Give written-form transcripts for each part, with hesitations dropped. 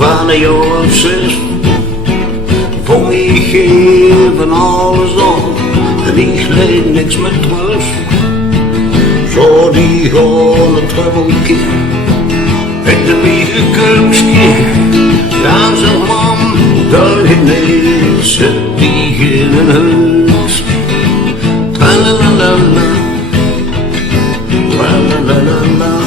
van een jaar of 6. Voor mij geven alles aan en ik leed niks met trust. Zo die gaan het trebbeltje met de lieve kunstje. Ja, zeg man, daar ineens zit die in een huis. Tralalala, tralalala.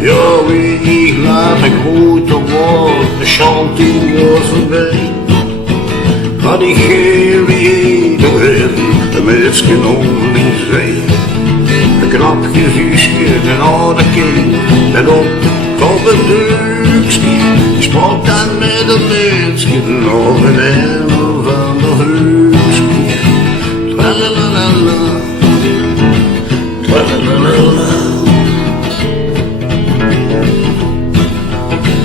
Ja, wie ik laat ik groter worden, de chanting was voorbij. Had ik geen wie doorheen, de mensen onder in zee. Een knap gezichtje, een oude kind, en op de kop een drukje. Die sprak dan met een mensen nog een helemaal van de huisje. Tralalala, tralalala.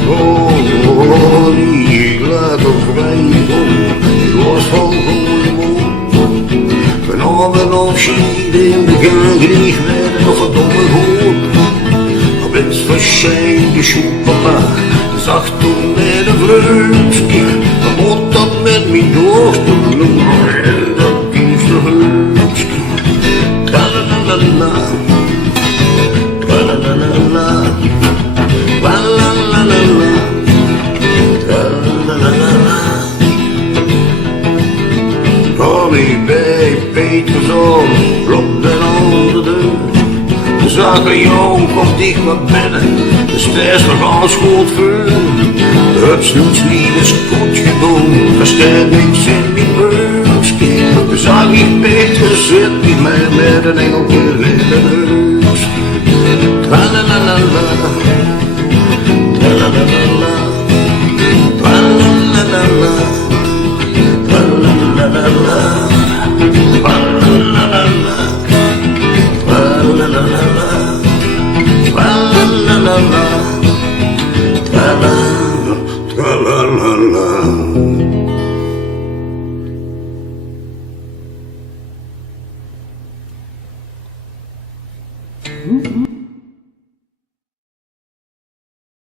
Oh, die later vrij ik was van gewoon. Vanavond afschiet in de gang, ik werd nog een domme goed. Op het verschijnde schoenpapa, zag toen met een vleugje. Dan moet dat met mijn dochter noemen, en dat is de vleugje. Tralalala, tralalala, tralalala. Kom ik bij Peterzoon, klopt er aan de deur. De zakenjong komt dicht naar binnen, de stijs nog alles goed vuur. De hupsnoetslied is goed gebogen, verstaat niks in mijn buikje. De zag ik Peter zit niet meer met een engeltje in de deur.